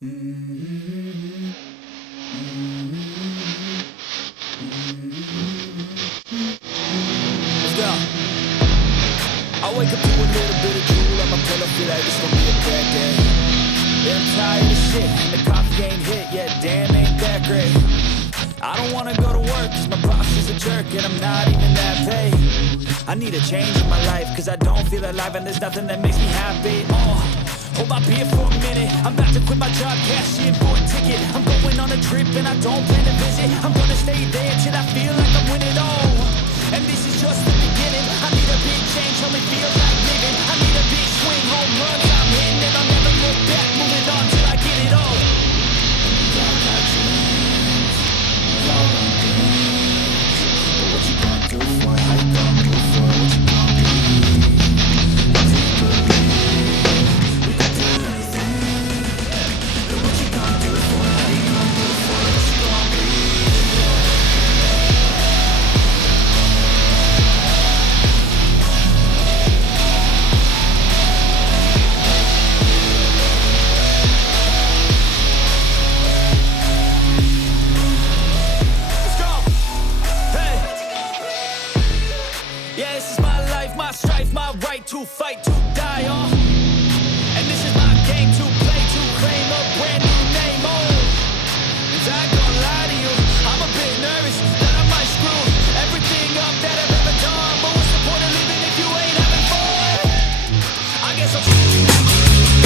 Let's go. I wake up to a little bit of drool on my pillow, feel like it's gonna be a bad day. Yeah, I'm tired of shit, and the coffee ain't hit yet, damn, ain't that great. I don't wanna go to work, cause my boss is a jerk, and I'm not even that paid. I need a change in my life, cause I don't feel alive, and there's nothing that makes me happy. Hold my beer for a minute, I'm about to quit my job, cash in for a ticket. I'm going on a trip, and I don't plan to visit. I'm gonna stay there till I feel like I'm winning all. And this is just the beginning. I need a big change, help me feel like living. I need a big swing, home runs I'm hitting, and I'll never look back, moving on till I get it all. Y'all got dreams, y'all want things, but what you gonna do for it? How you gonna move for it? What you gonna be? What do you believe? We can do anything, but what you gonna do for it? How you gonna move for it? What you gonna be? Yeah, this is my life, my strife, my right to fight, to die on.